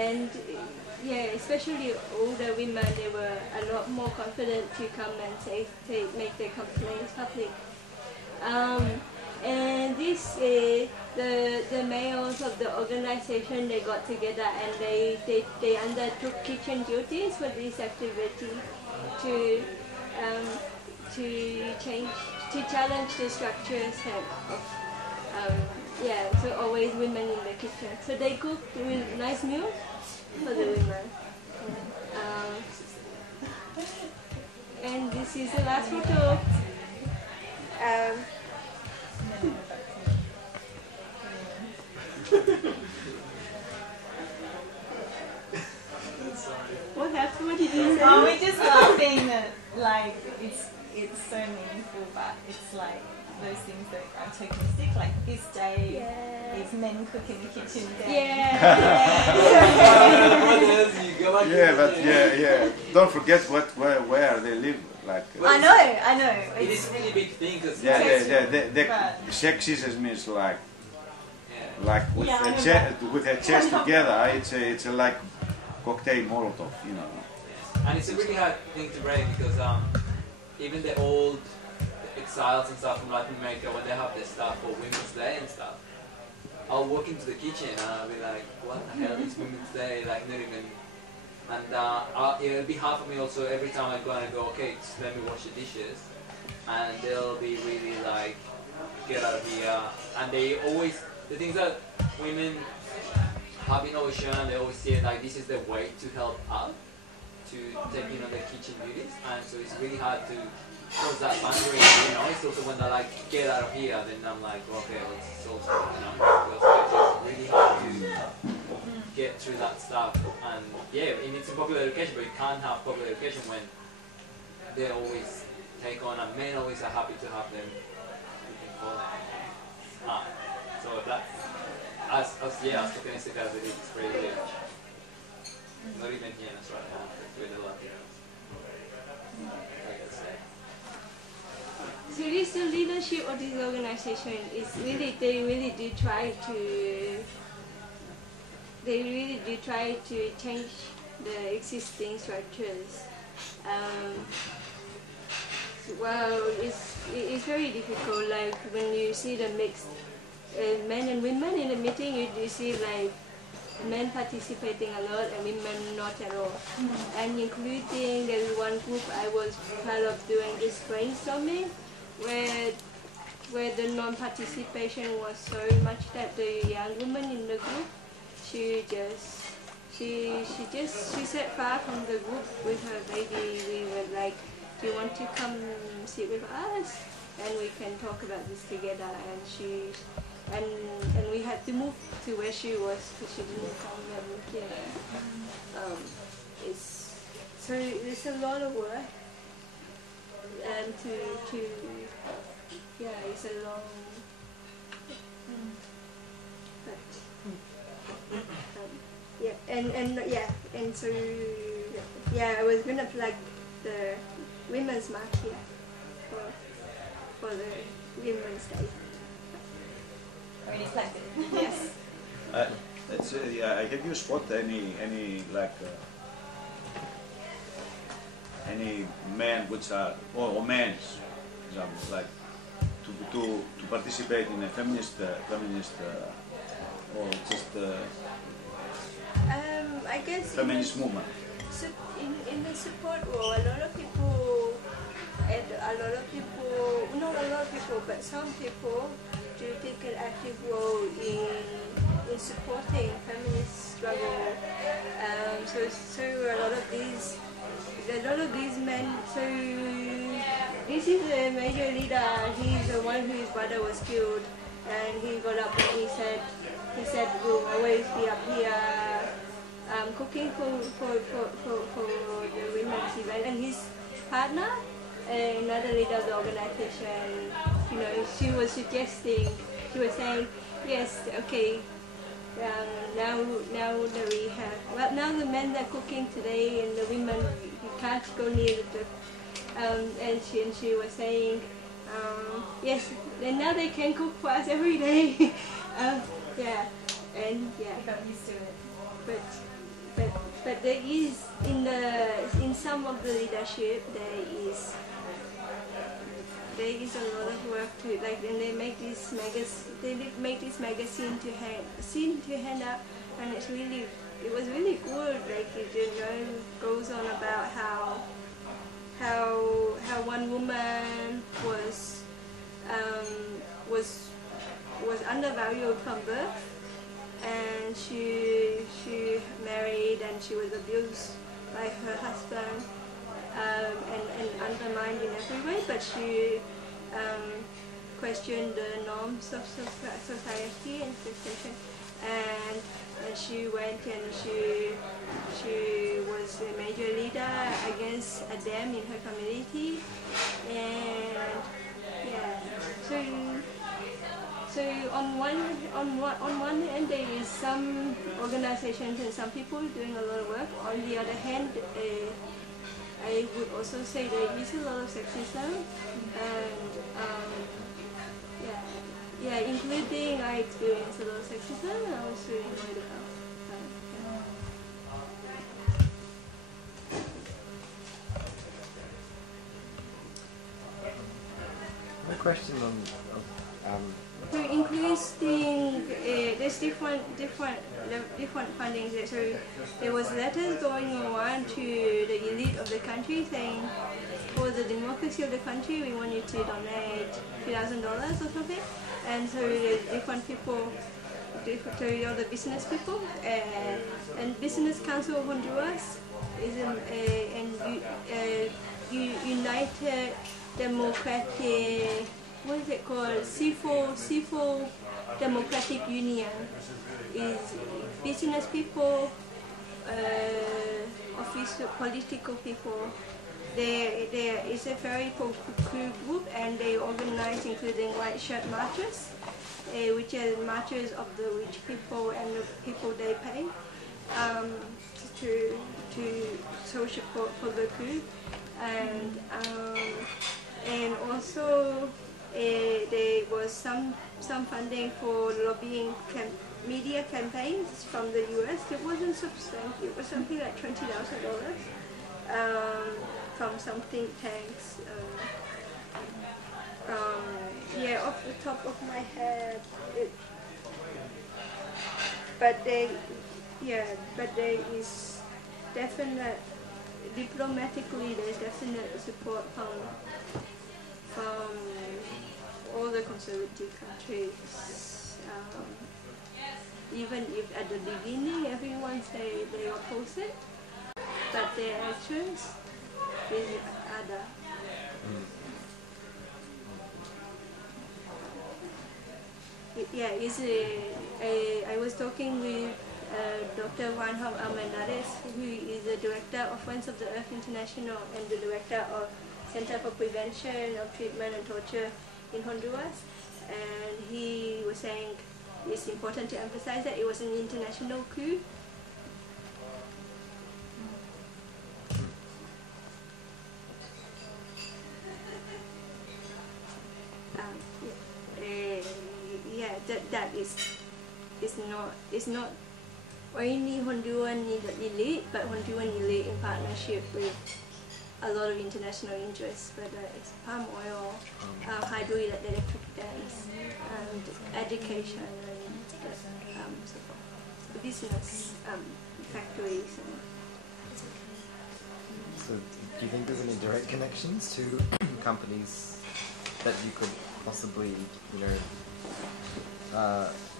And yeah, especially older women, they were a lot more confident to come and make their complaints public. And this the males of the organization, they got together and they undertook kitchen duties for this activity to challenge the structures of yeah, so always women in the kitchen. So they cooked with nice meals for the women. And this is the last photo. What happened? What did you say? Oh, we're just laughing that, like, it's so meaningful, but it's like those things that are tokenistic, like this day is men cook in the kitchen day. Yeah, but yeah. Don't forget where they live. Like. I know. It is a really big thing. Cause sexism means like with a chest together. It's a like cocktail Molotov, you know. And it's a really hard thing to break because even the old exiles and stuff from Latin America, when they have their stuff for Women's Day and stuff, I'll walk into the kitchen and I'll be like, what the hell is Women's Day? Like, not even. And it'll be hard for me also every time I go and I go, okay, just let me wash the dishes. And they'll be really like, get out of here. And they always, the things that women have been always shown, they always say like this is the way to help out, to take, you know, the kitchen duties. And so it's really hard to cross that boundary, you know. It's also when they're like, get out of here, then I'm like, okay, well, it's also, you know, because it's really hard to get through that stuff. And yeah, it needs some popular education, but you can't have popular education when they always take on, and men always are happy to have them looking for them. So that's, as tokenistic as it is, it's pretty huge. Not even here in Australia, with the Latinos. So this the leadership of this organization is really, they really do try to change the existing structures. Well, it's very difficult. Like when you see the mixed men and women in the meeting, you see like men participating a lot and women not at all. And including there's one group I was part of doing this brainstorming where the non-participation was so much that the young woman in the group, she sat far from the group with her baby. We were like, do you want to come sit with us and we can talk about this together? And we had to move to where she was because she didn't come. And it's a lot of work, and it's a long. And so I was gonna plug the Women's March here for the Women's Day. Already plugged it. Yes. Let's have you spot any like any men which are or men, like to participate in a feminist or just I guess feminist movement. In the support role, but some people do take an active role in supporting feminist struggle. So a lot of these men. So this is the major leader. He's the one whose brother was killed, and he got up and he said we'll always be up here cooking for the women's event. And his partner, another leader of the organization, you know, she was saying, yes, okay, now the men are cooking today and the women, you can't go near the and she was saying, yes, and now they can cook for us every day. I got used to it. But but there is in some of the leadership there is a lot of work to it. Like, and they make this magazine to hand out, and it was really good. Like, it goes on about how one woman was undervalued from birth, and she married and she was abused by her husband, and undermined in every way, but she questioned the norms of society and expectation, and she went and she was a major leader against them in her community, and yeah, so on one hand there is some organizations and some people doing a lot of work. On the other hand, I would also say there is a lot of sexism, and including I experienced a lot of sexism, and I was really annoyed about. My question on So including there's different fundings. So there was letters going on to the elite of the country saying, for the democracy of the country, we want you to donate $2,000 or something. And so there's different people, so all the business people, and Business Council of Honduras is United Democratic, what is it called? Civil Democratic Union is business people, political people. There is a very popular group, and they organize including white shirt marches, which are marches of the rich people and the people they pay to show support for the group, and also there was some funding for lobbying media campaigns from the US. It wasn't substantial. It was something like $20,000 from some think tanks. Off the top of my head, but there is definite, diplomatically, there's definite support from all the conservative countries. Even if at the beginning everyone say they oppose it, but their actions is other. I was talking with Dr. Juanjo Almendares, who is the director of Friends of the Earth International and the director of Center for Prevention of Treatment and Torture in Honduras, and he was saying it's important to emphasize that it was an international coup. That is not only Honduran elite, but Honduran elite in partnership with a lot of international interests, whether it's palm oil, hydroelectric dams, and education, and business factories. So, do you think there's any direct connections to companies that you could possibly,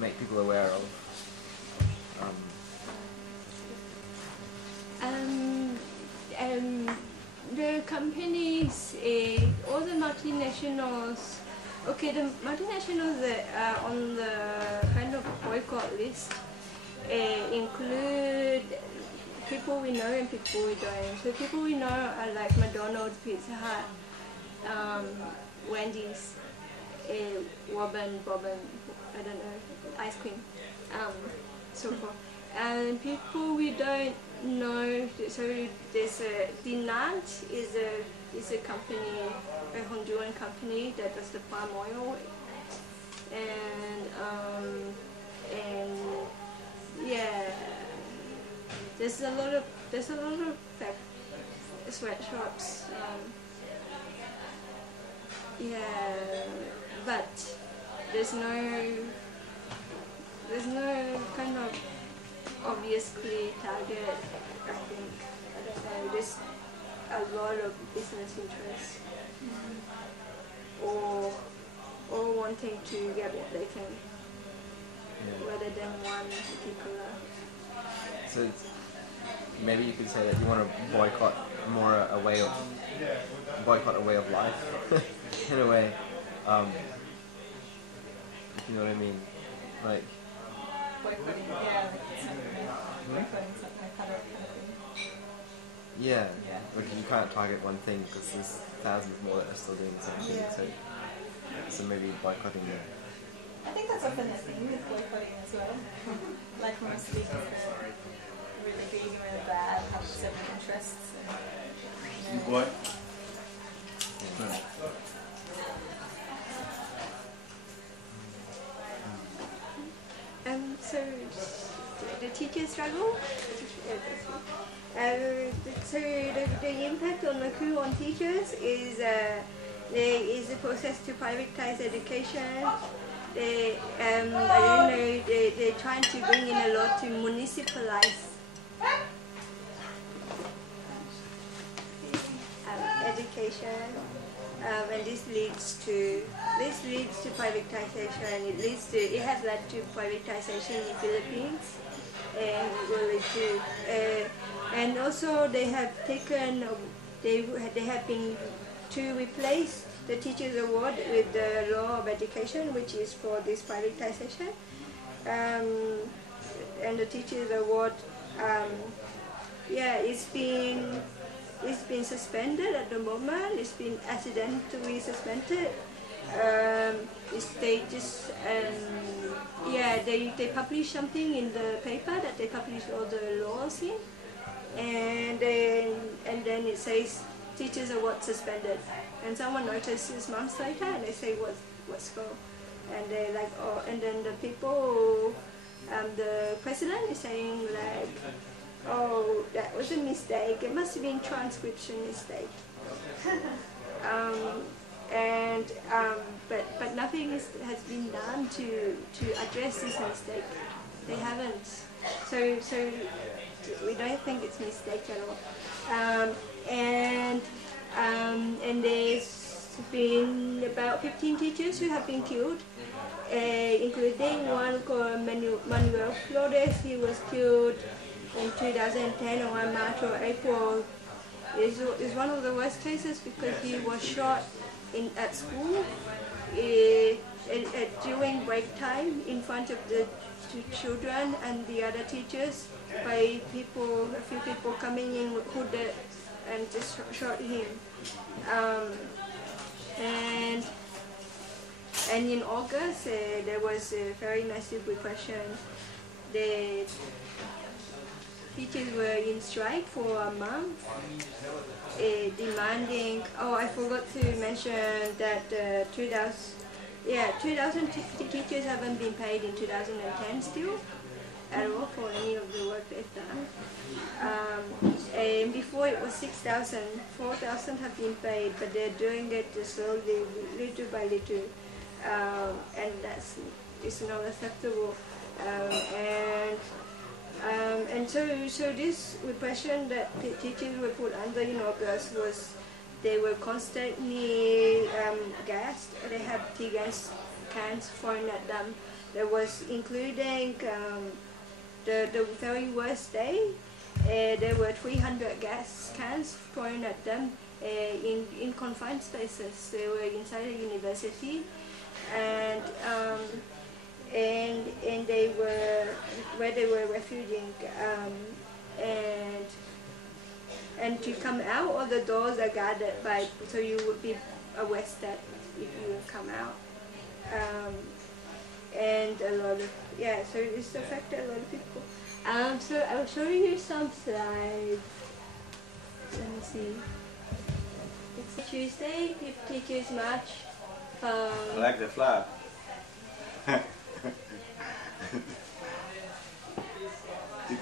make people aware of? The companies, all the multinationals, the multinationals that are on the kind of boycott list include people we know and people we don't. So people we know are like McDonald's, Pizza Hut, Wendy's, Bobbin, I don't know, ice cream, so forth. And people we don't know, so there's Dinant is a company, a Honduran company that does the palm oil, and there's a lot of like sweatshops. Yeah, but there's no kind of obvious clear target. I think, I don't know. There's a lot of business interests, or wanting to get what they can, rather than one particular. So maybe you could say that you want to boycott a way of life in a way. If you know what I mean, like Boycotting, yeah, boycotting something kind of thing. yeah, like you can't target one thing because there's thousands more that are still doing the same thing. So maybe boycotting it. I think that's often the thing with boycotting as well. Like most things are really big and really bad, have certain interests. And, Boy. So the teacher struggle. So the impact on the coup on teachers is there is a process to privatize education. I don't know. They're trying to bring in a law to municipalize education, and this leads to privatization. It has led to privatization in Philippines, and will lead to and also they have been to replace the teachers award with the law of education, which is for this privatization, and the teachers award it's been suspended at the moment. It's been accidentally suspended. They publish something in the paper that they publish all the laws in, and then it says teachers award suspended, and someone notices months later and they say what's wrong, and they're like, oh, and then the people, the president is saying like, oh, that was a mistake. It must have been transcription mistake. But nothing has been done to address this mistake. They haven't. So we don't think it's a mistake at all. And there's been about 15 teachers who have been killed, including one called Manuel Flores. He was killed in 2010 on March or April. Is one of the worst cases because he was shot at school during break time in front of the children and the other teachers by a few people coming in hooded and just shot him. And in August there was a very massive repression. The teachers were in strike for a month, demanding. Oh, I forgot to mention that 2,000 teachers haven't been paid in 2010 still at all for any of the work they've done. And before it was 6,000, 4,000 have been paid, but they're doing it slowly, little by little, and it's not acceptable. And so this repression that the teachers were put under in August was, they were constantly gassed. They had tear gas cans thrown at them. There was, including the very worst day, there were 300 gas cans thrown at them in confined spaces. They were inside a university, and they were where they were refuging, and to come out, all the doors are guarded by, so you would be arrested if you come out, and a lot of, so it's affected a lot of people. So I'll show you some slides. Let me see. It's Tuesday, Teachers March. I like the flag.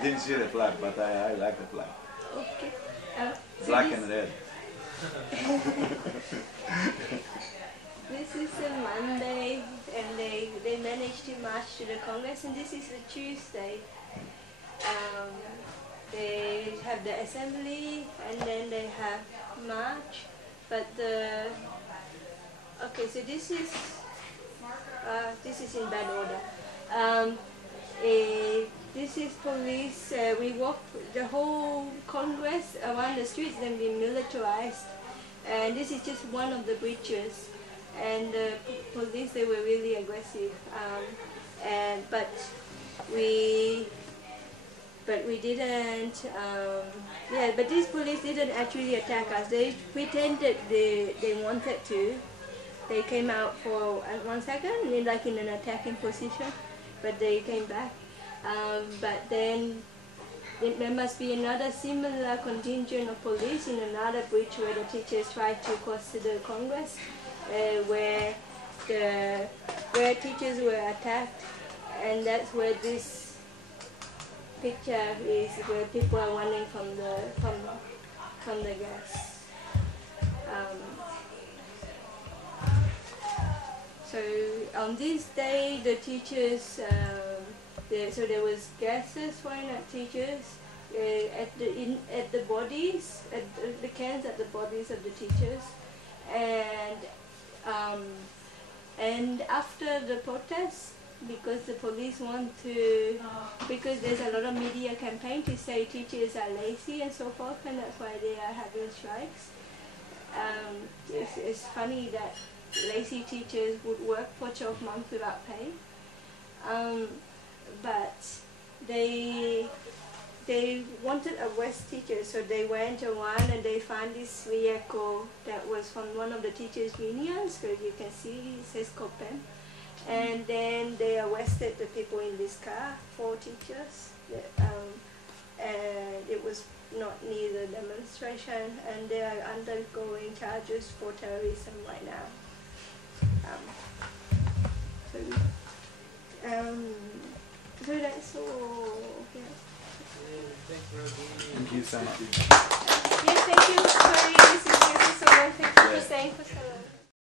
didn't see the flag, but I like the flag. Okay. So Black and red. This is a Monday, and they managed to march to the Congress, and this is a Tuesday. They have the assembly, and then they have march. But okay, so this is in bad order. This is police. We walk the whole Congress around the streets, then we militarized. And this is just one of the bridges. And the police, they were really aggressive. But we didn't. But these police didn't actually attack us. They pretended they wanted to. They came out for 1 second, like in an attacking position, but they came back. But then there must be another similar contingent of police in another bridge where the teachers tried to cross to the Congress, where teachers were attacked, and that's where this picture is, where people are running from the gas. So on this day, the teachers. So there was gases flying at teachers, at the bodies, at the cans at the bodies of the teachers, and after the protest, because the police want to, because there's a lot of media campaign to say teachers are lazy and so forth, and that's why they are having strikes. It's funny that lazy teachers would work for 12 months without pay. But they wanted a West teacher, so they went around and they found this vehicle that was from one of the teachers' unions, so you can see it says Copen. And then they arrested the people in this car, 4 teachers, and it was not near the demonstration, and they are undergoing charges for terrorism right now. So that's all. Yeah. Thank you so much. Yes, thank you for listening to so long. Thank you for staying for so long.